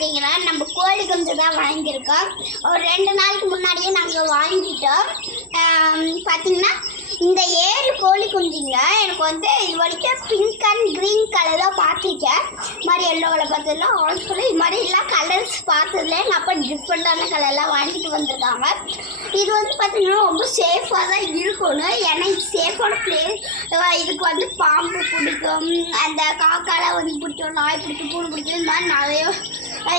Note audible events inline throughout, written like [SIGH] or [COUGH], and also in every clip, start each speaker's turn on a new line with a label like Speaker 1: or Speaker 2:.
Speaker 1: பார்த்தீங்கன்னா நம்ம கோழி குஞ்சு தான் வாங்கியிருக்கோம். ஒரு ரெண்டு நாளைக்கு முன்னாடியே நாங்கள் வாங்கிட்டோம். பார்த்தீங்கன்னா இந்த ஏழு கோழி குஞ்சுங்க எனக்கு வந்து இது வரைக்கும் பிங்க் அண்ட் க்ரீன் கலரில் பார்த்துருக்கேன் இது மாதிரி எல்லோவில் பார்த்ததுலாம் ஆரஞ்சு இது மாதிரி எல்லாம் கலர்ஸ் பார்த்ததுல எங்கள் அப்பா டிஃப்ரெண்ட்டான கலர்லாம் வாங்கிட்டு வந்திருக்காங்க. இது வந்து பார்த்தீங்கன்னா ரொம்ப சேஃபாக தான் இருக்கணும். ஏன்னா இது சேஃபான பிளேஸ் இதுக்கு வந்து பாம்பு பிடிக்கும். அந்த காக்காலாம் வந்து பிடிக்கும் நாய் பிடிக்கும் பூனை பிடிக்கும் இது மாதிரி நிறைய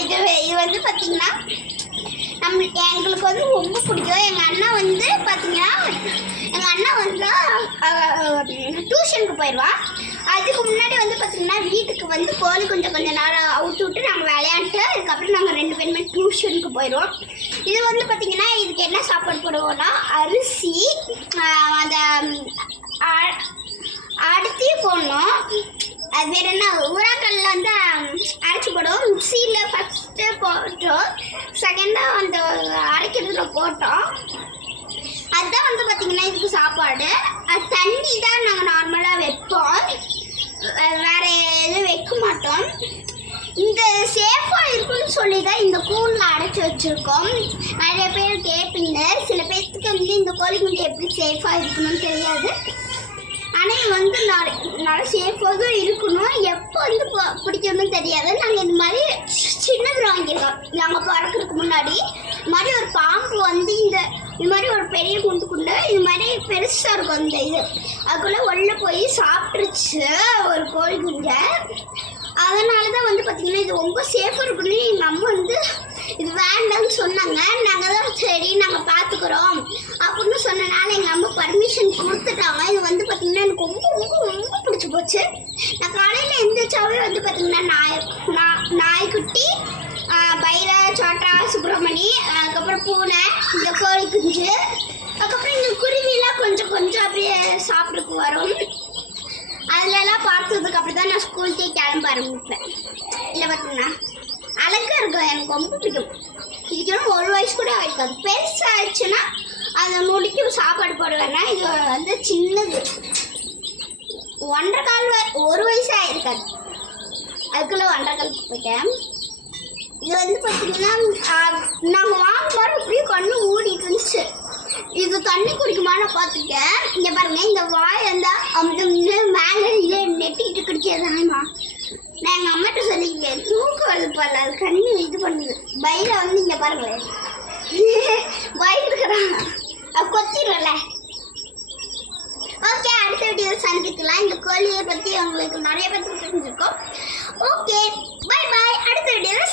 Speaker 1: இது இது வந்து பார்த்திங்கன்னா நம்ம எங்களுக்கு வந்து ரொம்ப பிடிக்கும் எங்கள் அண்ணா வந்து பார்த்தீங்கன்னா எங்கள் அண்ணா வந்து டியூஷனுக்கு போயிடுவான் அதுக்கு முன்னாடி வந்து பார்த்திங்கன்னா வீட்டுக்கு வந்து கோழி கொஞ்சம் கொஞ்சம் நேரம் அவுத்து விட்டு நாங்கள் விளையாண்டு அதுக்கப்புறம் நாங்கள் ரெண்டு பேருமே டியூஷனுக்கு போயிடுவோம் இது வந்து பார்த்திங்கன்னா இதுக்கு என்ன சாப்பாடு போடுவோம்னா அரிசி அந்த ம், அரிசி போடணும் அது வேற என்ன? உராக்கல்ல வந்து அரைச்சி போடுவோம் மிக்சியில் ஃபஸ்ட்டு போட்டோம் செகண்டாக அந்த அரைக்கிறதுல போட்டோம். அதுதான் வந்து பார்த்திங்கன்னா இதுக்கு சாப்பாடு. அது தண்ணி தான் நாங்கள் நார்மலாக வைப்போம். வே- வேற எதுவும் வைக்க மாட்டோம். இந்த சேஃபாக இருக்குன்னு சொல்லி தான் இந்த கூண்டில் அடைச்சி வச்சுருக்கோம். நிறைய பேர் கேட்பீங்க. சில பேர்த்துக்கு வந்து இந்த கோழி குஞ்சு எப்படி சேஃபாக இருக்கணும்னு தெரியாது. ஆனால் வந்து நிறைய நிறைய சேஃபாக இருக்கணும். எப்போ வந்து பிடிக்கணும்னு தெரியாது. நாங்கள் இந்த மாதிரி சின்னது வாங்கியிருக்கோம். நாங்கள் பிறக்கிறதுக்கு முன்னாடி. இது மாதிரி ஒரு பாம்பு வந்து இந்த இது மாதிரி ஒரு பெரிய குண்டு குண்டு இது மாதிரி பெருசாக இருக்கும் இந்த இது. அதுக்குள்ளே உள்ளே போய் சாப்பிட்ருச்சு ஒரு கோழி குஞ்சை. அதனால தான் வந்து பார்த்திங்கன்னா இது ரொம்ப சேஃபாக இருக்குன்னு எங்கள் அம்மா வந்து இது வேண்டாம்னு சொன்னாங்க நாங்கள் தான் சரி நாங்கள் பார்த்துக்குறோம் அப்படின்னு சொன்னனால எங்கள் அம்மா பர்மிஷன் கொடுத்துட்டாங்க இது வந்து பார்த்திங்கன்னா எனக்கு ரொம்ப ரொம்ப ரொம்ப பிடிச்சி போச்சு. நான் காலையில் எந்திரிச்சாவே வந்து பார்த்திங்கன்னா நாய் நாய்க்குட்டி ஆஹ், பைரா சோட்டா சுப்பிரமணி அதுக்கப்புறம் பூனை இந்த கோழி குஞ்சு அதுக்கப்புறம் இந்த குருவிலாம் கொஞ்சம் கொஞ்சம் அப்படியே சாப்பிட்டுக்கு வரும். அதிலலாம் பார்த்ததுக்கு அப்படி தான் நான் ஸ்கூலுக்கே கிளம்ப ஆரம்பிப்பேன். இல்லை பார்த்தீங்கன்னா அழகாக இருக்கும். எனக்கு ரொம்ப பிடிக்கும். இதுக்கு ஒரு வயசு கூட ஆயிருக்காது பெருசாகிடுச்சுன்னா அந்த முடிக்கும் சாப்பாடு போடுவேன்னா இது வந்து சின்னது. ஒன்றரை கால் ஒரு வயசு ஆயிருக்காது. அதுக்குள்ளே ஒன்றரை கால் போயிட்டேன் இது வந்து பார்த்தீங்கன்னா நாங்கள் வாங்கும்போது அப்படியே கண்ணு ஊடிட்டு இருந்துச்சு. இது தண்ணி குடிக்குமான்னு பார்த்துட்டேன் இங்கே பாருங்க இந்த வாய் இருந்தால் அந்த மேலே இதை நெட்டிக்கிட்டு குடிக்கிறதாமா நான் எங்கள் அம்மாட்ட சொல்லிக்கிறேன் தூக்கம் வருது பாரு அது கண்ணு இது பண்ணுது. பயிரை வந்து இங்கே பாருங்களேன் [LAUGHS] பயந்துக்கிறான். சேனல் சந்திக்கலாம் இந்த கோழியை பற்றி உங்களுக்கு நிறைய பேர் தெரிஞ்சிருக்கோம். ஓகே பை பாய் அடுத்த வீடியோவில்